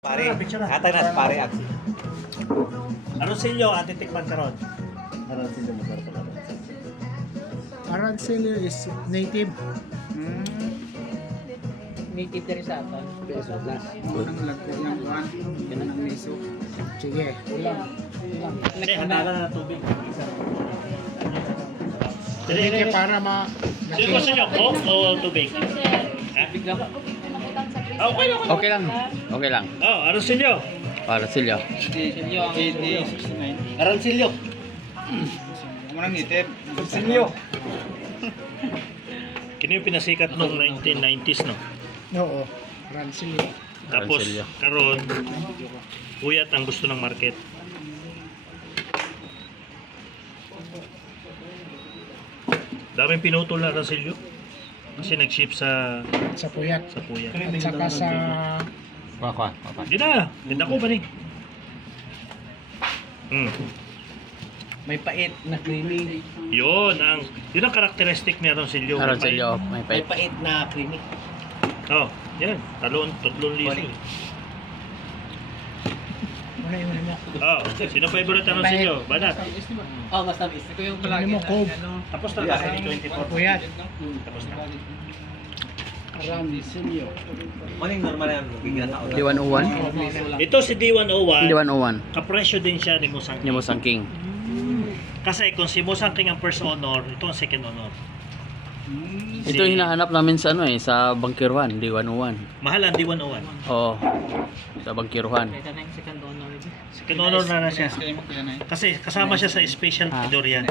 Pare, hatag na pare aksi. Arosilyo, ate tikman ka ron. Arosilyo mo sarap pala. Arosilyo is native. Native dari sa atin. Peso plus. Unang lagko ng buwan. Yan ang miso. Sige. Ulang. Kasi hatagan na ng tubig. Sige para ma... Sino gusto nyo? Coke o tubig? Ha? Okay lang. Okay lang. Okay lang. Oh, arosilyo. Para sila. Arosilyo. Unang native. Arosilyo. Kini yung pinasikat noong 1990s, no? Oo. Arosilyo. Tapos, Arosilyo. karon puyat ang gusto ng market. Daming pinutol na arosilyo. Kasi nag-ship sa Puyat. puyat. At saka sa... Pakwan. Hindi na. Ganda ko ba ni? May pait na creamy. Yun ang karakteristik ni arosilyo. Arosilyo. May May pait. pait na creamy. Oh, yan. 3 liso. Huli mo. Oh, sino favorite arosilyo? Banat. Oh, mas tamis. Ito yung Huli mo, Coke. Tapos na kasi 24. Puyat. Tapos na. Arosilyo. Maling normal yan. Bigyan tao. D101. Ito si D101. D101. Kapresyo din siya ni Musang Ni Musang King. Kasi kung si Musang King ang first honor, ito ang second honor. Ito yung hinahanap namin sa ano sa Bangkiruan, D101. Mahal ang D101. Oo. Sa Bangkiruan. Ito na yung second honor. Second honor na siya. Kasi kasama siya sa special Dorian.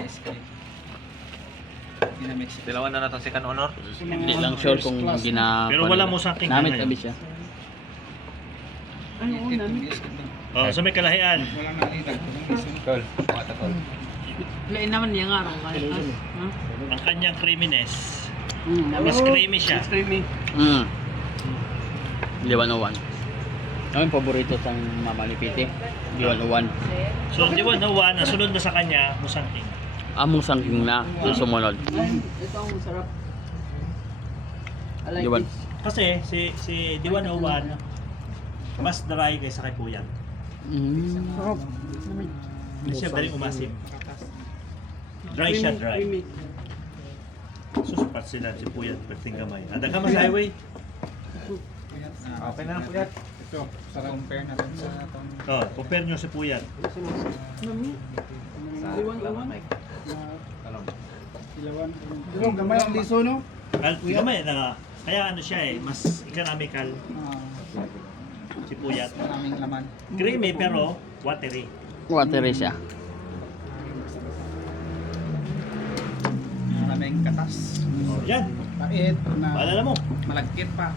Dilawan na natin second honor. Hindi lang sure kung gina... Pero wala Musang King Namit ngayon. kami siya. Oh, sa may kalahian. Wala na idag. Tol. Mata tol. Lain naman niya nga ron. Ang kanyang creaminess. Mas creamy siya. Creamy. D101. Namin paborito sa Mama Lipiti. D101. So D101, ang sunod na sa kanya, Musang King. Musang King na. Yung sumunod. Ito ang masarap. I like D1. it. Kasi si D101 mas dry kaysa kay Puyat. Hindi siya daling umasim. Dry siya, dry. Creamy. Susupat sila si Puyat, perting gamay. Ada ka mas highway? Okay na lang po yan. Ito, sa compare natin sa itong... Oh, compare nyo si Puyat. Ilawan. Dilong, gamay ang liso, no? Gamay na kaya ano siya mas economical si Puyat. Maraming laman. Creamy pero watery. Watery siya. Maraming katas. Oh, yan. Pait na Paalala mo. malagkit pa.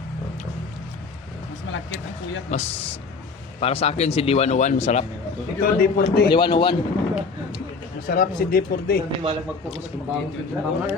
Mas malagkit ang puyat. Mas... Para sa akin si D101 masarap. Ito D4D. D101. Masarap si D4D. Hindi malang mag-focus. Timbangan.